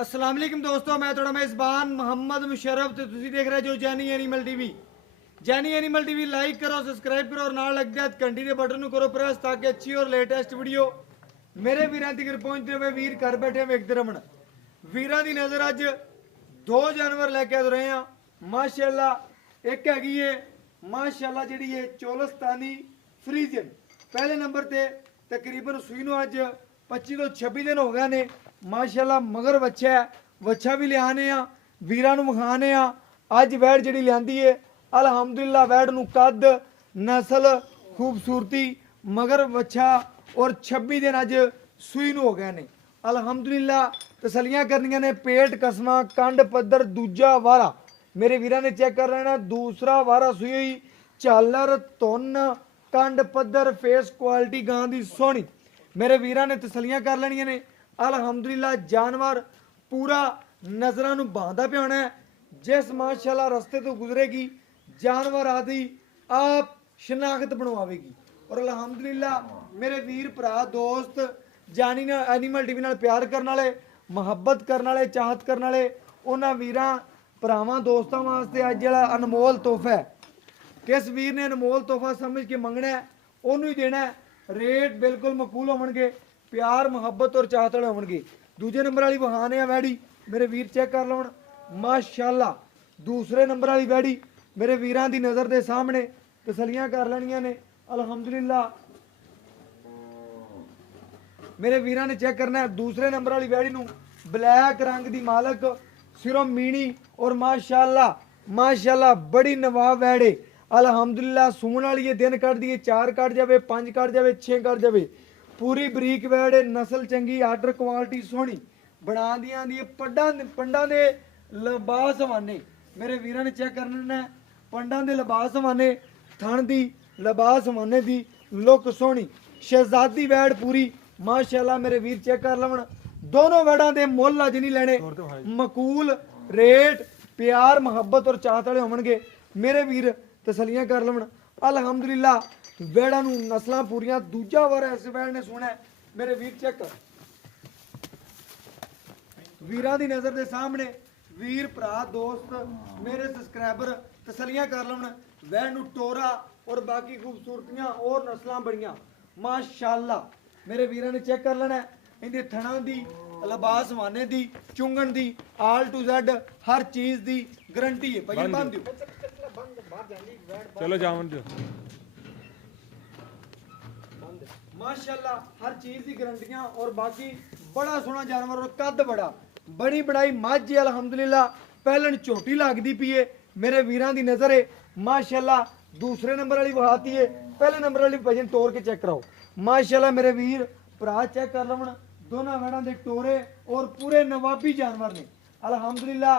अस्सलाम वालेकुम दोस्तों, मैं थोड़ा मेज़बान मोहम्मद मुशर्रफ तो तुसी देख रहे जो Jenny animal TV. Jenny animal TV like करो, सब्सक्राइब करो और नाल लग जाए घंटी के बटन करो प्रेस ताकि अच्छी और लेटेस्ट वीडियो मेरे वीरां तक पहुंचते हुए वीर घर बैठे वेखते रहन। वीरां दी नज़र अज दो जानवर लैके आ रहे हैं माशाअल्लाह। एक हैगी है माशाअल्लाह जिहड़ी है चोलस्तानी फ्रीजियन। पहले नंबर ते तकरीबन सूई नूं अज 25 तो 26 दिन हो गए ने माशाअल्लाह। मगर बच्चा है, बच्चा भी लियाने आ वीरां नूं विखाने आ। अज वैड़ जिहड़ी लिआंदी है अलहमदुलिल्लाह वैड़ नूं कद नस्ल खूबसूरती मगर बच्चा और 26 दिन अज सूई नूं हो गए ने अलहमदुलिल्लाह। तसलियां करनियां ने पेट कसमा कंड पद्धर दूजा वारा मेरे वीरां ने चेक कर लेना। दूसरा वारा सूई हुई झालर धुन कंड पद्धर फेस क्वालिटी गां दी सोहनी मेरे वीरां ने तसलियां कर लेनियां ने अलहमदुलिल्लाह। जानवर पूरा नज़रां नूं भांदा पिया होना है। जिस माशाअल्लाह रस्ते तो गुजरेगी जानवर आदि आप शनाख्त बनवावेगी। और अलहमदुलिल्लाह मेरे वीर भरा दोस्त जानी ना एनिमल टीवी नाल प्यार करने वाले मुहब्बत करने वाले चाहत करने वाले उन्हां वीरां भरावां दोस्तां वास्ते अज जिहड़ा अनमोल तोहफा है किस वीर ने अनमोल तोहफा समझ के मंगना है उन्होंने ही देना है। रेट बिल्कुल मकबूल होवणगे, प्यार मुहब्बत और चाहत वाले होवणगे। दूजे नंबर वाली वहाने आ वैड़ी मेरे वीर चेक कर लवन माशाअल्लाह। दूसरे नंबर वाली वैड़ी मेरे वीरां दी नज़र के सामने तसलियां कर लैनियां ने अलहमदुलिल्लाह। मेरे वीरां ने चेक करना है दूसरे नंबर वाली वैड़ी नूं ब्लैक रंग दी मालक सिरों मीणी और माशाअल्लाह माशाअल्लाह बड़ी नवाब वैड़े अलहमदुलिल्लाह। सूण वाली ये दिन कट दिए 4 कट जाए 5 कट जाए 6 कट जाए पूरी बरीक वैड़ नस्ल चंगी आर्डर क्वालिटी सोहनी बना दियां दी पंडां दे लिबास हवाने मेरे वीरां ने चेक करना है। पंडां दे लिबास हवाने थण दी लिबास हवाने दी लुक सोहनी शहजादी वैड़ पूरी माशाअल्लाह। मेरे वीर चेक कर लवन दोनों वैड़ां दे मुੱਲ अज नहीं लैने मकूल रेट प्यार मुहब्बत और चाहत वाले होवणगे। मेरे वीर तसलियां कर लवन अलहमदुलिल्लाह। वैड़ां नूं नस्लां पूरियां दूजा वार इस वैड़ ने सुना है मेरे वीर चेक कर वीरां दी नज़र के सामने वीर भरा दोस्त मेरे सब्सक्राइबर तसलियां कर लवन वैड़ नूं टोरा और बाकी खूबसूरतियां और नस्लां बड़ियां माशाअल्लाह। मेरे वीरां ने चेक कर लेना है इहदे थणां दी लिबास वाने दी चुंगण दी आल टू जेड हर चीज़ दी गारंटी है। भाई बंद दियो चलो जावन दो माशाअल्लाह हर चीज़ की गारंटियां और बाकी बड़ा सोहना जानवर और कद बड़ा बड़ी बड़ाई मझ है अलहमदुलिल्लाह। पहलन झोटी लगती पी है मेरे वीरां दी नज़र है माशाअल्लाह। दूसरे नंबर वाली वहाती है पहले नंबर वाली वजन तोड़ के चेक कराओ माशाअल्लाह। मेरे वीर भरा चेक कर लवन दोनों वैड़ां दे टोरे और पूरे नवाबी जानवर ने अलहमदुलिल्लाह।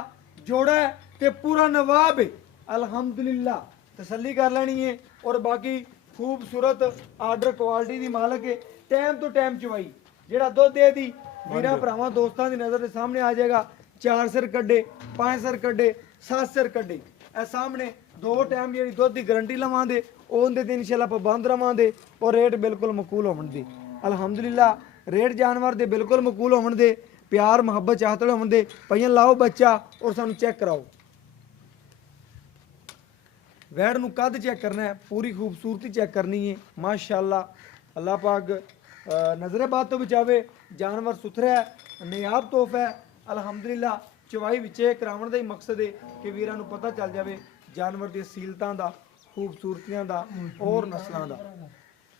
जोड़ा है ते पूरा नवाब है अलहमदुलिल्लाह। तसल्ली कर लेनी है और बाकी खूबसूरत आर्डर क्वालिटी दी मालक है। टाइम तो टाइम चवाई जेड़ा दुध दे दी वीरां भरावां दोस्तां दी नज़र के सामने आ जाएगा। 4 सिर कड्डे 5 सिर कड्डे 7 सिर कड्डे ए सामने दो टाइम जी दुध की गारंटी लवां दे उहदे ते इंशाअल्लाह पाबंद रवां दे और रेट बिल्कुल मकूल होवन दे अलहमदुलिल्लाह। रेट जानवर दे बिल्कुल मकूल होवन दे प्यार मुहब्बत चाहत होवन दे। भाइयां लाओ बच्चा और सानू चेक कराओ वैड़ नूं कद चेक करना है पूरी खूबसूरती चेक करनी है माशाअल्लाह। अल्लाह पाक नज़रे बाद तो बचावे जानवर सुथरा है नियाब तोहफा है अलहमदुलिल्लाह। चवाई विचे करावन का ही मकसद है कि वीरां नूं पता चल जाए जानवर दी असीलतां दा खूबसूरतियां दा और नस्लां दा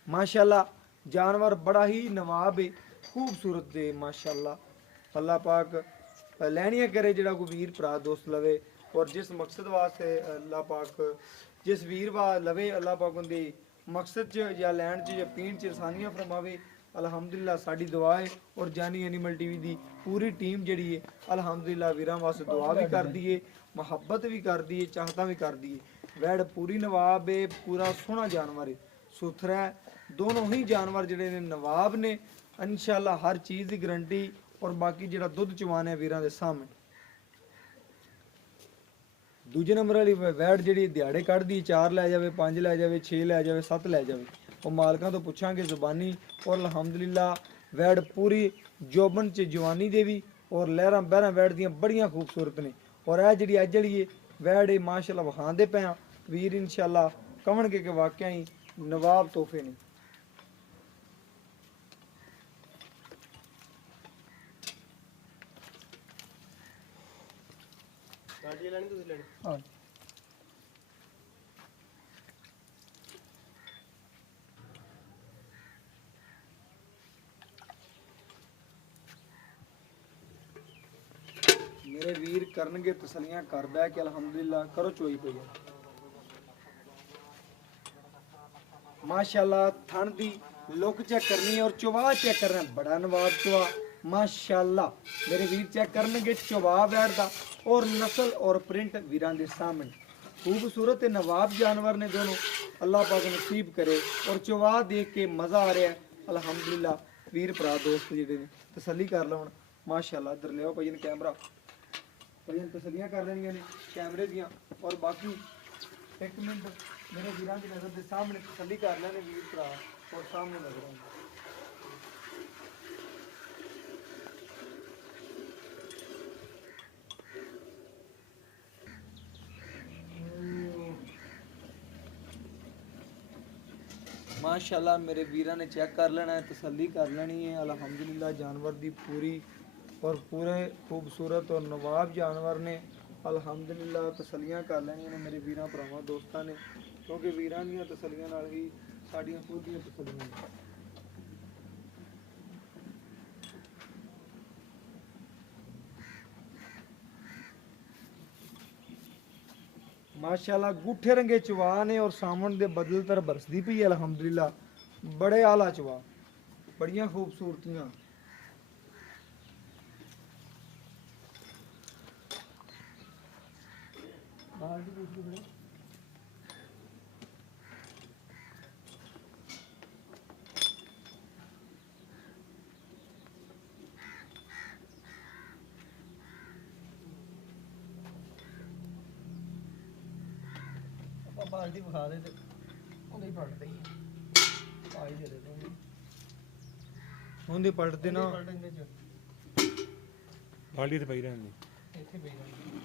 माशाअल्लाह। जानवर बड़ा ही नवाब है खूबसूरत दे माशाअल्लाह। अल्लाह पाक लैनियां करे जिहड़ा कोई वीर भरा दोस्त लवे और जिस मकसद वास्ते अल्लाह पाक जिस वीर वा लवे अल्लाह पाक उनके मकसद च या लैन च या पीण च आसानियां फरमावे अलहमदुलिल्लाह। साडी दुआ है और जानी एनिमल टीवी दी पूरी टीम जिहड़ी है अलहमदुलिल्लाह वीरां वास्ते दुआ भी करदी है मुहब्बत भी करदी है चाहतां भी करदी है। वैड़ पूरी नवाब है पूरा सोहना जानवर है सुथरा है। दोनों ही जानवर जिहड़े ने नवाब ने इंशाअल्लाह हर चीज़ की गारंटी और बाकी जिहड़ा दुध चवान है वीरां दे सामने। दूजे नंबर वाली वैड़ जी दिहाड़े कढ़दी 4 लै जाए 5 लै जाए 6 लै जाए 7 लै जाए वो मालकों तो पूछांगे जुबानी और अलहमदुलिल्लाह वैड़ पूरी जोबन च जवानी दे भी ਔਰ ਲਹਿਰਾਂ ਬਹਿਰਾਂ ਵੈੜ ਦੀਆਂ ਬੜੀਆਂ ਖੂਬਸੂਰਤ ਨੇ। ਔਰ ਇਹ ਜਿਹੜੀ ਅੱਜ ਵਾਲੀ ਏ ਵੈੜ ਏ ਮਾਸ਼ਾਅੱਲਾ ਵਿਖਾਉਂਦੇ ਪਏ ਆ ਵੀਰ ਇਨਸ਼ਾਅੱਲਾ ਕਹਣਗੇ ਕਿ ਵਾਕਿਆ ਹੀ ਨਵਾਬ ਤੋਹਫੇ ਨੇ। ਗਾੜੀ ਲੈਣੀ ਤੁਸੀਂ ਲੈਣੀ ਹਾਂ ਮੇਰੇ ਵੀਰ ਕਰਨਗੇ ਤਸਲੀਆਂ ਕਰ ਬੈ ਕੇ ਅਲਹਮਦੁਲਿਲਾ ਕਰੋ ਚੋਈ ਪਈ ਹੈ ਮਾਸ਼ਾਅੱਲਾ। ਥਣ ਦੀ ਲੁੱਕ ਚੈੱਕ ਕਰਨੀ ਹੈ ਔਰ ਚਵਾ ਚੈੱਕ ਕਰਨਾ ਬੜਾ ਨਵਾਬ ਚਵਾ ਮਾਸ਼ਾਅੱਲਾ। ਮੇਰੇ ਵੀਰ ਚੈੱਕ ਕਰਨਗੇ ਚਵਾ ਵੈੜ ਦਾ ਔਰ ਨਸਲ ਔਰ ਪ੍ਰਿੰਟ ਵੀਰਾਂ ਦੇ ਸਾਹਮਣੇ खूबसूरत ਤੇ ਨਵਾਬ ਜਾਨਵਰ ਨੇ ਦੋਨੋਂ। ਅੱਲਾਹ ਪਾਕ ਨਸੀਬ ਕਰੇ ਔਰ ਚਵਾ ਦੇਖ ਕੇ ਮਜ਼ਾ ਆ ਰਿਹਾ ਅਲਹਮਦੁਲਿਲਾ। ਵੀਰ ਭਰਾ ਦੋਸਤ ਜਿਹੜੇ ਨੇ ਤਸੱਲੀ ਕਰ ਲਵਣ ਮਾਸ਼ਾਅੱਲਾ। ਇੱਧਰ ਲਿਆਓ ਭਾਈ ਕੈਮਰਾ ਭਾਈ ਤਸੱਲੀਆਂ ਕਰ ਲੈਣੀਆਂ ਨੇ ਕੈਮਰੇ ਦੀਆਂ। ਔਰ ਬਾਕੀ ਇੱਕ ਮਿੰਟ ਮੇਰੇ ਵੀਰਾਂ ਦੀ ਨਜ਼ਰ ਦੇ ਸਾਹਮਣੇ ਤਸੱਲੀ ਕਰ ਲੈਣੇ ਵੀਰ ਭਰਾ ਔਰ ਸਾਹਮਣੇ ਨਜ਼ਰ ਆਉਂਦੇ माशाल्लाह। मेरे वीरा ने चेक कर लेना है तसल्ली कर लेनी है अल्हम्दुलिल्लाह। जानवर दी पूरी और पूरे खूबसूरत और नवाब जानवर ने अल्हम्दुलिल्लाह तसल्लियां कर लेनी ने मेरे वीरां भरावां दोस्तां ने क्योंकि वीरां दी तसल्लियां नाल ही साडियां खुद दी तसल्लियां ने। माशाल्लाह गुठे रंगे चवा ने और सामन दे बदल तर बरसदी पई अल्हम्दुलिल्लाह। बड़े आला चवा बड़ियां खूबसूरतियां। बाल्टी बखा दे ਉਹਦੇ ਪਲਟਦੇ ਹੀ ਆਈ ਦੇ ਦੇ ਉਹਦੇ ਪਲਟਦੇ ਨਾ ਬਾਲਟੀ ਤੇ ਪਈ ਰਹਿੰਦੀ ਇੱਥੇ ਪਈ ਰਹਿੰਦੀ।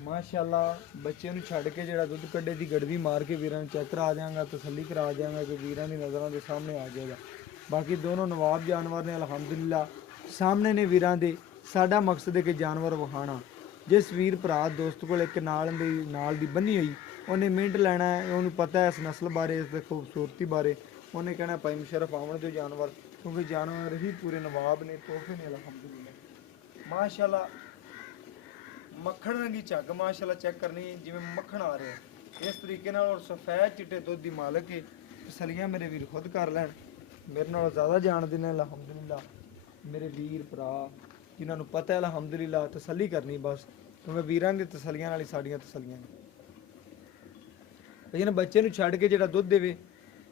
ਮਾਸ਼ਾਅੱਲਾ ਬੱਚੇ ਨੂੰ ਛੱਡ ਕੇ ਜਿਹੜਾ ਦੁੱਧ ਕੱਢੇ ਦੀ ਗੜਵੀ ਮਾਰ ਕੇ ਵੀਰਾਂ ਨੂੰ ਚੈੱਕ ਕਰਾ ਦਿਆਂਗਾ ਤਸੱਲੀ ਕਰਾ ਦਿਆਂਗਾ ਕਿ ਵੀਰਾਂ ਦੀ ਨਜ਼ਰਾਂ ਦੇ ਸਾਹਮਣੇ ਆ ਜਾਏਗਾ। ਬਾਕੀ ਦੋਨੋਂ ਨਵਾਬ ਜਾਨਵਰ ਨੇ ਅਲਹਮਦੁਲਿल्लाह ਸਾਹਮਣੇ ਨੇ ਵੀਰਾਂ ਦੇ। ਸਾਡਾ ਮਕਸਦ ਹੈ ਕਿ ਜਾਨਵਰ ਵਿਖਾਣਾ। ਜਿਸ ਵੀਰ ਭਰਾ ਦੋਸਤ ਕੋਲ ਇੱਕ ਨਾਲ ਦੀ ਬੰਨੀ ਹੋਈ ਉਹਨੇ ਮਿੰਟ ਲੈਣਾ ਹੈ, ਉਹਨੂੰ ਪਤਾ ਹੈ ਇਸ ਨਸਲ ਬਾਰੇ, ਇਸ ਦੀ ਖੂਬਸੂਰਤੀ ਬਾਰੇ। ਉਹਨੇ ਕਹਿਣਾ ਭਾਈ ਮੁਸ਼ਰਫ ਆਉਣ ਦਿਓ ਜਾਨਵਰ ਕਿਉਂਕਿ ਜਾਨਵਰ ਹੀ ਪੂਰੇ ਨਵਾਬ ਨੇ ਤੋਹਫੇ ਨੇ ਅਲਹਮਦੁਲਿल्लाह। ਮਾਸ਼ਾਅੱਲਾ ਮੱਖਣ ਰੰਗੀ ਝੱਗ ਮਾਸ਼ਾਅੱਲਾ ਚੈੱਕ ਕਰਨੀ ਜਿਵੇਂ ਮੱਖਣ ਆ ਰਿਹਾ ਇਸ ਤਰੀਕੇ ਨਾਲ। ਔਰ ਸਫੈਦ ਚਿੱਟੇ ਦੁੱਧ ਦੀ ਮਾਲਕ ਹੈ। ਤਸਲੀਆਂ ਮੇਰੇ ਵੀਰ ਖੁਦ ਕਰ ਲੈਣ ਮੇਰੇ ਨਾਲੋਂ ਜ਼ਿਆਦਾ ਜਾਣਦੇ ਨੇ ਅਲਹਮਦੁਲਿल्लाह। ਮੇਰੇ ਵੀਰ ਭਰਾ ਜਿਨ੍ਹਾਂ ਨੂੰ ਪਤਾ ਹੈ ਅਲਹਮਦੁਲਿल्लाह ਤਸੱਲੀ ਕਰਨੀ ਬਸ ਕਿਉਂਕਿ ਵੀਰਾਂ ਦੀ ਤਸੱਲੀਆਂ ਨਾਲ ਹੀ ਸਾਡੀਆਂ ਤਸੱਲੀਆਂ ਨੇ। ਇਹਨਾਂ ਬੱਚੇ ਨੂੰ ਛੱਡ ਕੇ ਜਿਹੜਾ ਦੁੱਧ ਦੇਵੇ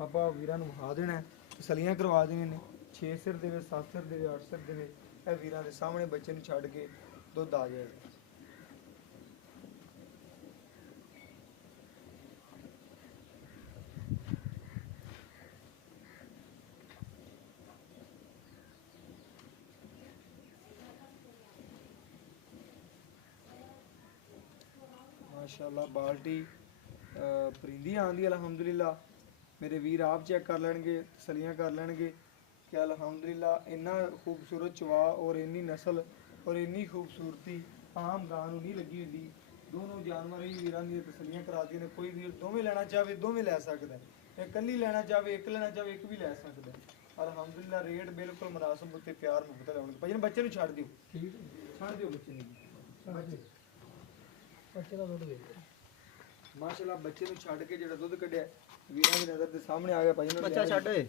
ਆਪਾਂ ਵੀਰਾਂ ਨੂੰ ਵਹਾ ਦੇਣਾ ਤਸੱਲੀਆਂ ਕਰਵਾ ਦੇਣੀਆਂ ਨੇ। 6 ਸਿਰ ਦੇਵੇ 7 ਸਿਰ ਦੇਵੇ 8 ਸਿਰ ਦੇਵੇ ਇਹ ਵੀਰਾਂ ਦੇ ਸਾਹਮਣੇ ਬੱਚੇ ਨੂੰ ਛੱਡ ਕੇ ਦੁੱਧ ਆ ਜਾਏਗਾ। माशाल्लाह बाल्टी परिंदी आंदी अल्हम्दुलिल्लाह। मेरे वीर आप चेक कर लेंगे तसलियां कर लेंगे कि अल्हम्दुलिल्लाह इन्ना खूबसूरत चवा और इन्नी नस्ल और इन्नी खूबसूरती आम गां नूं नहीं लगी हुंदी। दोनों जानवर ही वीरां दी तसलियां करा दी ने। कोई वीर दोवें लेना चाहे दोवें लै सकदा है, इकल्ली लेना चाहे एक लेना चाहे एक भी लै सकदा है अल्हम्दुलिल्लाह। रेट बिल्कुल मुनासिब उत्ते प्यार मुहब्बत होणगे। भाई बच्चे नूं छड्ड दिओ, ठीक है छड्ड दिओ बच्चे नूं। बच्चे का दुध दे माशाल्लाह। बच्चे ਨੂੰ ਛੱਡ ਕੇ ਜਿਹੜਾ ਦੁੱਧ ਕੱਢਿਆ ਵੀਰਾਂ ਦੀ ਨਜ਼ਰ ਦੇ ਸਾਹਮਣੇ ਆ ਗਿਆ ਭਾਈ ਨੂੰ ਬੱਚਾ ਛੱਡ ਏ।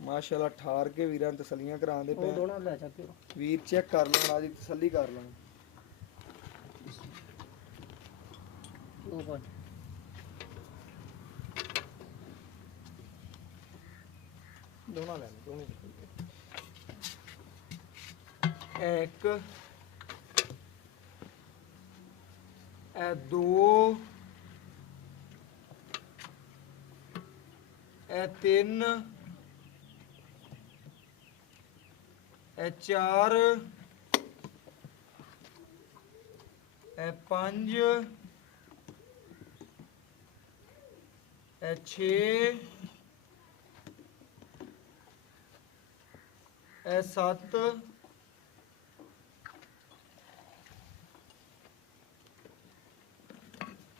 ਮਾਸ਼ਾਅੱਲਾ ਠਾਰ ਕੇ ਵੀਰਾਂ ਤਸੱਲੀਆਂ ਕਰਾਉਂਦੇ ਪਏ। ਉਹ ਦੋਣਾ ਲੈ ਚੱਕੇ ਵੀਰ ਚੈੱਕ ਕਰ ਲੈਣ ਆਦੀ ਤਸੱਲੀ ਕਰ ਲੈਣ। ਉਹ ਭਾਈ ਦੋਨਾਂ ਲੈਣੇ ਦੋਨੇ ਇੱਕ ਇਹ ਦੋ ਇਹ ਤਿੰਨ ਇਹ ਚਾਰ ਇਹ ਪੰਜ ਇਹ ਛੇ ਇਹ ਸੱਤ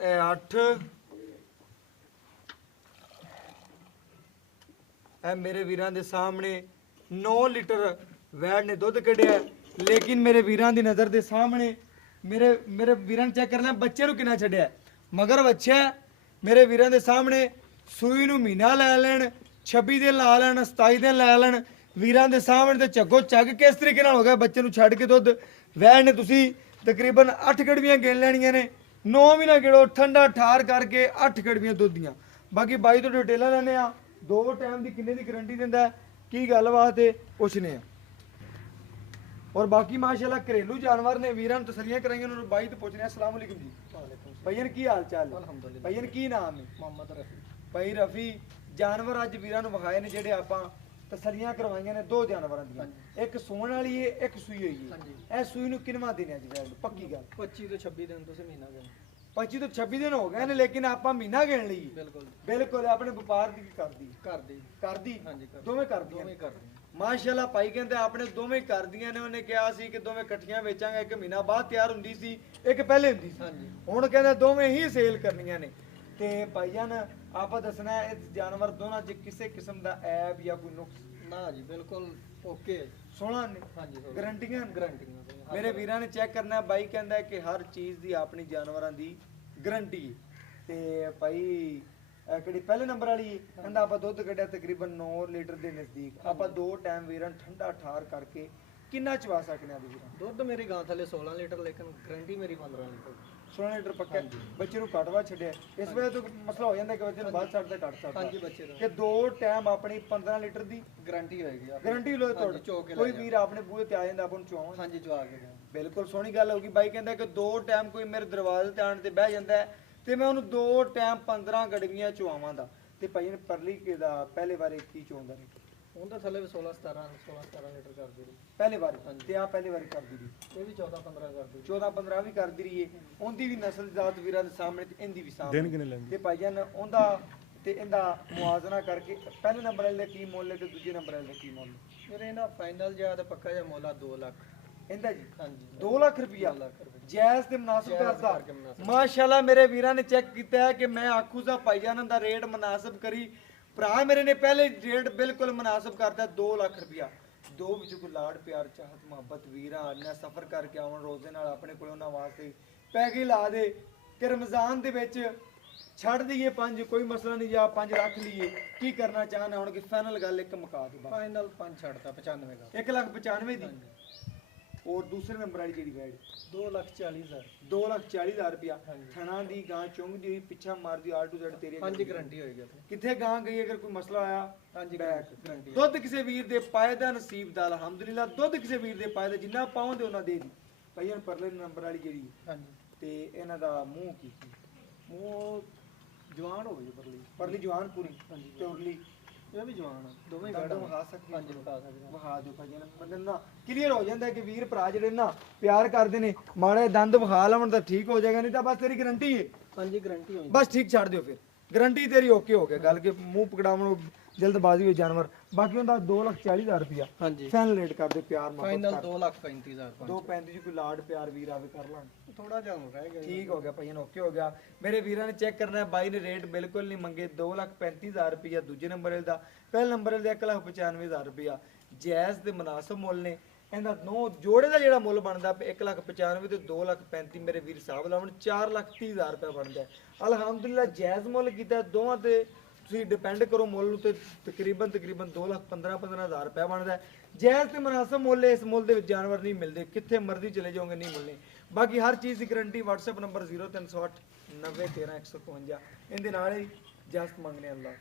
ਇਹ 8 ਇਹ ਮੇਰੇ ਵੀਰਾਂ ਦੇ ਸਾਹਮਣੇ 9 ਲੀਟਰ ਵੈੜ ਨੇ ਦੁੱਧ ਕੱਢਿਆ ਲੇਕਿਨ ਮੇਰੇ ਵੀਰਾਂ ਦੀ ਨਜ਼ਰ ਦੇ ਸਾਹਮਣੇ ਮੇਰੇ ਵੀਰਾਂ ਨੇ ਚੈੱਕ ਕਰਨਾ ਬੱਚੇ ਨੂੰ ਕਿੰਨਾ ਛੱਡਿਆ ਮਗਰ ਬੱਚਾ ਮੇਰੇ ਵੀਰਾਂ ਦੇ ਸਾਹਮਣੇ ਸੂਈ ਨੂੰ ਮਹੀਨਾ ਲੈ ਲੈਣ 26 ਦਿਨ ਲਾ ਲੈਣ 27 ਦਿਨ ਲੈ ਲੈਣ ਵੀਰਾਂ ਦੇ ਸਾਹਮਣੇ ਤੇ ਝੱਗੋ ਝੱਗ ਕਿਸ ਤਰੀਕੇ ਨਾਲ ਹੋ ਗਿਆ ਬੱਚੇ ਨੂੰ ਛੱਡ ਕੇ ਦੁੱਧ ਵੈੜ ਨੇ ਤੁਸੀਂ ਤਕਰੀਬਨ 8 ਗੜਵੀਆਂ ਗਿਣ ਲੈਣੀਆਂ ਨੇ 9 ਵੀ ਨਾ ਗਿਣੋ ਠੰਡਾ ਠਾਰ ਕਰਕੇ 8 ਗੜਵੀਆਂ ਦੁੱਧ ਦੀਆਂ ਬਾਕੀ ਬਾਈ ਤੋਂ ਡਿਟੇਲਾਂ ਲੈਣੇ ਆ 2 ਟਾਈਮ ਦੀ ਕਿੰਨੇ ਦੀ ਗਾਰੰਟੀ ਦਿੰਦਾ ਕੀ ਗੱਲਬਾਤ ਹੈ ਪੁੱਛਨੇ ਆ ਔਰ ਬਾਕੀ ਮਾਸ਼ਾਅੱਲਾ ਘਰੇਲੂ ਜਾਨਵਰ ਨੇ ਵੀਰਾਂ ਨੂੰ ਤਸੱਲੀਆਂ ਕਰਾਈਆਂ ਉਹਨਾਂ ਨੂੰ ਬਾਈ ਤੋਂ ਪੁੱਛਨੇ ਆ अस्सलाम वालेकुम जी ਭਈਆ ਕੀ ਹਾਲ ਚਾਲ ਹੈ ਅਲਹਮਦੁਲਿਲਾ ਭਈਆ ਕੀ ਨਾਮ ਹੈ ਮੁਹੰਮਦ ਰਫੀ ਭਾਈ ਰਫੀ ਜਾਨਵਰ ਅੱਜ ਵੀਰਾਂ ਨੂੰ ਵਿਖਾਏ ਨੇ ਜਿਹੜੇ ਆਪਾਂ ਤਸੱਲੀਆਂ ਕਰਵਾਈਆਂ ਨੇ 2 ਜਾਨਵਰਾਂ ਦੀਆਂ ਇੱਕ ਸੂਣ ਵਾਲੀ ਹੈ ਇੱਕ ਸੂਈ ਹੋਈ ਹੈ ਇਹ ਸੂਈ ਨੂੰ ਕਿੰਨਵਾਂ ਦਿਨ ਹੈ ਜੀ ਵੈਲ ਪੱਕੀ ਗੱਲ 25 ਤੋਂ 26 ਦਿਨ ਤੁਸੀਂ ਮਹੀਨਾ ਗਏ 25 ਤੋਂ 26 ਦਿਨ ਹੋ ਗਏ ਨੇ ਲੇਕਿਨ ਆਪਾਂ ਮਹੀਨਾ ਗਿਣ ਲਈ ਬਿਲਕੁਲ ਬਿਲਕੁਲ ਆਪਣੇ ਵਪਾਰ ਦੀ ਕਰਦੀ ਕਰਦੇ ਕਰਦੀ ਹਾਂਜੀ ਕਰਦੇ ਦੋਵੇਂ ਕਰਦੀਆਂ ਦੋਵੇਂ ਕਰਦੇ ਮਾਸ਼ਾਅੱਲਾ ਭਾਈ ਕਹਿੰਦੇ ਆਪਣੇ ਦੋਵੇਂ ਕਰਦੀਆਂ ਨੇ ਉਹਨੇ ਕਿਹਾ ਸੀ ਕਿ ਦੋਵੇਂ ਇਕੱਠੀਆਂ ਵੇਚਾਂਗੇ ਇੱਕ ਮਹੀਨਾ ਬਾਅਦ ਤਿਆਰ ਹੁੰਦੀ ਸੀ ਇੱਕ ਪਹਿਲੇ ਹੁੰਦੀ ਸੀ ਹਾਂਜੀ ਹੁਣ ਕਹਿੰਦੇ ਦੋਵੇਂ ਹੀ ਸੇਲ ਕਰਨੀਆਂ ਨੇ ਤੇ ਭਾਈਜਾਨ ਆਪਾਂ ਦੱਸਣਾ ਹੈ ਇਸ ਜਾਨਵਰ ਦੋਨਾਂ 'ਚ ਕਿਸੇ ਕਿਸਮ ਦਾ ਐਬ ਜਾਂ ਕੋਈ ਨੁਕਸ ਨਾ ਜੀ ਬਿਲਕੁਲ ਓਕੇ ਸੋਹਣਾ ਨੇ ਹਾਂਜੀ ਗਰੰਟੀਆਂ ਗਾਰੰਟੀਆਂ ਮੇਰੇ ਵੀਰਾਂ ਨੇ ਚੈੱਕ ਕਰਨਾ ਹੈ ਬਾਈ ਕਹਿੰਦਾ ਹੈ ਕਿ ਹਰ ਚੀਜ਼ ਦੀ ਆਪਣੀ ਜਾਨਵਰਾਂ ਦੀ ਗਰੰਟੀ ਤੇ ਭਾਈ ਕਿਹੜੀ ਪਹਿਲੇ ਨੰਬਰ ਵਾਲੀ ਕਹਿੰਦਾ ਆਪਾਂ ਦੁੱਧ ਕੱਢਿਆ ਤਕਰੀਬਨ 9 ਲੀਟਰ ਦੇ ਨਜ਼ਦੀਕ ਆਪਾਂ 2 ਟਾਈਮ ਵੀਰਾਂ ਠੰਡਾ ਠਾਰ ਕਰਕੇ ਕਿੰਨਾ ਚਵਾ ਸਕਦੇ ਆ ਵੀਰਾਂ ਦੁੱਧ ਮੇਰੀ ਗਾਂ ਥੱਲੇ 16 ਲੀਟਰ ਲੇਕਿਨ ਗਾਰੰਟੀ ਮੇਰੀ 15 ਲੀਟਰ 16 ਲੀਟਰ ਪੱਕਾ ਬੱਚੇ ਨੂੰ ਘਟਵਾ ਛੱਡਿਆ ਇਸ ਵੇਲੇ ਤੋਂ ਮਸਲਾ ਹੋ ਜਾਂਦਾ ਕਿ ਬੱਚੇ ਨੂੰ ਬਾਅਦ ਛੱਡਦਾ ਘੱਟ ਸਕਦਾ ਹਾਂਜੀ ਬੱਚੇ ਦਾ ਕਿ 2 ਟਾਈਮ ਆਪਣੀ 15 ਲੀਟਰ ਦੀ ਗਾਰੰਟੀ ਹੋਏਗੀ ਆਪਣੀ। ਗਾਰੰਟੀ ਲੋ ਹਾਂਜੀ, ਚੋ ਕੇ ਤੁਹਾਡੀ ਲੈ ਕੋਈ ਜਾ। ਵੀਰ ਆਪਣੇ ਬੂਹੇ ਤੇ ਆ ਜਾਂਦਾ ਆਪਾਂ ਨੂੰ ਚਵਾਵਾਂ ਹਾਂਜੀ ਜਵਾ ਕੇ ਗਿਆ ਬਿਲਕੁਲ ਸੋਹਣੀ ਗੱਲ ਹੋਗੀ ਬਾਈ ਕਹਿੰਦਾ ਕਿ 2 ਟਾਈਮ ਕੋਈ ਮੇਰੇ ਦਰਵਾਜ਼ੇ ਤੇ ਆਣ ਤੇ ਬਹਿ ਜਾਂਦਾ ਹੈ ਤੇ ਮੈਂ ਉਹਨੂੰ 2 ਟਾਈਮ 15 ਗੜਵੀਆਂ ਚਵਾਵਾਂ ਦਾ ਤੇ ਭਾਈ ਨੇ ਪਰਲੀ ਕਿਦਾ ਪਹਿਲੇ ਵਾਰੇ ਕੀ ਚੋਂਦਾ ਨੇ ਉਹਦਾ ਥੱਲੇ ਵੀ 16 17 ਲੀਟਰ ਕਰਦੀ ਰਹੀ ਪਹਿਲੇ ਵਾਰ ਤੇ ਆ ਪਹਿਲੇ ਵਾਰੀ ਕਰਦੀ ਰਹੀ ਇਹ ਵੀ 14 15 ਕਰਦੀ 14 15 ਵੀ ਕਰਦੀ ਰਹੀ ਏ ਉਹਦੀ ਵੀ ਨਸਲ ਜ਼ਾਤ ਵੀਰਾਂ ਦੇ ਸਾਹਮਣੇ ਤੇ ਇਹਦੀ ਵੀ ਸਾਹਮਣੇ ਦਿਨ ਕਿੰਨੇ ਲੈਂਦੀ ਤੇ ਭਾਈਜਾਨ ਉਹਦਾ ਤੇ ਇਹਦਾ ਮੁਆਜ਼ਨਾ ਕਰਕੇ ਪਹਿਲੇ ਨੰਬਰ ਵਾਲੇ ਦਾ ਕੀ ਮੁੱਲ ਹੈ ਤੇ ਦੂਜੇ ਨੰਬਰ ਵਾਲੇ ਦਾ ਕੀ ਮੁੱਲ ਹੈ ਮੇਰੇ ਇਹਨਾਂ ਫਾਈਨਲ ਜਿਆ ਤੇ ਪੱਕਾ ਜਿਹਾ ਮੁੱਲ ਆ 2 ਲੱਖ ਇਹਦਾ ਜੀ ਹਾਂਜੀ 2 ਲੱਖ ਰੁਪਇਆ 2 ਲੱਖ ਰੁਪਏ ਜਾਇਜ਼ ਤੇ ਮੁਨਾਸਿਬ ਜਾਇਜ਼ ਕਰਦਾ ਕਰਕੇ ਮੁਨਾਸਿਬ। ਮਾਸ਼ਾਅੱਲਾ ਮੇਰੇ ਵੀਰਾਂ ਨੇ ਚੈੱਕ ਕੀਤਾ ਹੈ ਕਿ ਮੈਂ ਆਖੂ ਦਾ ਭਾਈਜਾਨ ਦਾ ਰੇਟ ਮੁਨਾਸਿਬ ਕਰੀ ਭਰਾ ਮੇਰੇ ਨੇ ਪਹਿਲੇ ਰੇਟ ਬਿਲਕੁਲ ਮੁਨਾਸਿਬ ਕਰਤਾ 2 ਲੱਖ ਰੁਪਇਆ ਦੋ ਵਿੱਚ ਕੋਈ ਲਾੜ ਪਿਆਰ ਚਾਹਤ ਮੁਹੱਬਤ ਵੀਰਾਂ ਨੇ ਸਫ਼ਰ ਕਰਕੇ ਆਉਣ ਰੋਜ਼ੇ ਨਾਲ ਆਪਣੇ ਕੋਲ ਉਹਨਾਂ ਵਾਸਤੇ ਪੈਗੇ ਲਾ ਦੇ ਕਿ ਰਮਜ਼ਾਨ ਦੇ ਵਿੱਚ ਛੱਡ ਦਈਏ 5 ਕੋਈ ਮਸਲਾ ਨਹੀਂ ਜਾਂ 5 ਰੱਖ ਲਈਏ ਕੀ ਕਰਨਾ ਚਾਹਨਾ ਹੁਣ ਕਿ ਫਾਈਨਲ ਗੱਲ ਇੱਕ ਮੁਕਾ ਦੋ ਫਾਈਨਲ 5 ਛੱਡਤਾ 95 ਦਾ 1,95,000 ਦੀ और दूसरे नंबर वाली जी वैड 2,40,000 2,40,000 रुपया ਹਾਂਜੀ। थना दी गां चुंग दी पिछा मार दी R to Z तेरी ਹਾਂਜੀ ਗਾਰੰਟੀ ਹੋਏਗੀ ਆਪਣੀ किथे गां गई अगर कोई मसला आया ਹਾਂਜੀ बैक ਗਾਰੰਟੀ ਦੁੱਧ ਕਿਸੇ ਵੀਰ ਦੇ ਪਾਏ ਦਾ ਨਸੀਬ ਦਾ ਅਲਹਮਦੁਲਿਲਾ ਦੁੱਧ ਕਿਸੇ ਵੀਰ ਦੇ ਪਾਏ ਦਾ ਜਿੰਨਾ ਪਾਉਂਦੇ ਉਹਨਾਂ ਦੇ ਦੀ ਭਾਈ ਪਰਲੇ ਨੰਬਰ ਵਾਲੀ ਜਿਹੜੀ ਹਾਂਜੀ ਤੇ ਇਹਨਾਂ ਦਾ ਮੂੰਹ ਕੀ ਉਹ ਜਵਾਨ ਹੋ ਗਈ ਪਰਲੀ ਜਵਾਨ ਪੂਰੀ ਹਾਂਜੀ। ਤੇ ਉਰਲੀ ਇਹ ਵੀ ਜਵਾਨ ਆ ਦੋਵੇਂ ਦੰਦ ਗਾੜਾ ਵਿਖਾ ਸਕਦੇ ਹਾਂਜੀ ਵਿਖਾ ਸਕਦੇ ਹਾਂ। ਵਿਖਾ ਦਿਓ ਭਾਈ ਇਹਨਾਂ ਬੰਦੇ ਨੂੰ ਨਾ ਕਲੀਅਰ ਹੋ ਜਾਂਦਾ ਕਿ ਵੀਰ ਭਰਾ ਜਿਹੜੇ ਨਾ ਪਿਆਰ ਕਰਦੇ ਨੇ ਮਾੜੇ ਦੰਦ ਵਿਖਾ ਲਵਣ ਤਾਂ ਠੀਕ ਹੋ ਜਾਏਗਾ ਨਹੀਂ ਤਾਂ ਬਸ ਤੇਰੀ ਗਾਰੰਟੀ ਹੈ ਹਾਂਜੀ ਗਾਰੰਟੀ ਹੋਈ ਬਸ ਠੀਕ ਛੱਡ ਦਿਓ ਫਿਰ ਗਾਰੰਟੀ ਤੇਰੀ ਓਕੇ ਹੋ ਗਿਆ ਗੱਲ ਕਿ ਮੂੰਹ ਪਕੜਾਵਣ ਜਲਦਬਾਜ਼ੀ ਹੋਈ ਜਾਨਵਰ ਬਾਕੀ ਹੁੰਦਾ 2,40,000 ਰੁਪਇਆ ਹਾਂਜੀ ਫਾਈਨਲ ਰੇਟ ਕਰ ਦਿਓ ਪਿਆਰ ਫਾਈਨਲ ਮੁਹੱਬਤ 2,35,000 2,35 ਚ ਕੋਈ ਲਾਡ ਪਿਆਰ ਵੀਰ ਆਵੇ ਕਰ ਲਾਂ ਥੋੜਾ ਜਿਹਾ ਹੋ ਰਹਿ ਗਿਆ ਠੀਕ ਹੋ ਗਿਆ ਭਾਈਆਂ ਓਕੇ ਹੋ ਗਿਆ ਮੇਰੇ ਵੀਰਾਂ ਨੇ ਚੈੱਕ ਕਰਨਾ ਹੈ ਬਾਈ ਨੇ ਰੇਟ ਬਿਲਕੁਲ ਨਹੀਂ ਮੰਗੇ 2,35,000 ਰੁਪਇਆ ਦੂਜੇ ਨੰਬਰ ਵਾਲੇ ਦਾ ਪਹਿਲੇ ਨੰਬਰ ਵਾਲੇ ਦਾ 1,95,000 ਰੁਪਇਆ ਜਾਇਜ਼ ਤੇ ਮੁਨਾਸਬ ਮੁੱਲ ਨੇ ਇਹਦਾ ਨੋ ਜੋੜੇ ਦਾ ਜਿਹੜਾ ਮੁੱਲ ਬਣਦਾ 1,95,000 ਤੇ 2,35,000 ਮੇਰੇ ਵੀਰ ਸਾਹਿਬ ਲਾਉਣ 4,30,000 ਰੁਪਏ ਬਣਦਾ ਅਲਹਮਦੁਲਿਲਾ ਜਾਇਜ਼ ਮੁੱਲ ਕੀਤਾ ਦੋਵਾਂ ਤੇ ਤੁਸੀਂ ਡਿਪੈਂਡ ਕਰੋ ਮੁੱਲ ਉਤੇ ਤਕਰੀਬਨ 2,15,000 ਰੁਪਏ ਬਣਦਾ ਜਾਇਜ਼ ਤੇ ਮੁਨਾਸਬ ਮੁੱਲ ਇਸ ਮੁੱਲ ਦੇ ਵਿੱਚ ਜਾਨਵਰ ਨਹੀਂ ਮਿਲਦੇ ਕਿੱਥੇ ਮਰਜ਼ੀ ਚਲੇ ਜਾਓਗੇ ਨਹੀਂ ਮਿਲਣੇ ਬਾਕੀ ਹਰ ਚੀਜ਼ ਦੀ ਗਾਰੰਟੀ WhatsApp ਨੰਬਰ 0308 90 13 155 ਇਹਦੇ ਨਾਲ ਹੀ ਇਜਾਜ਼ਤ ਮੰਗਨੇ ਅੱਲਾ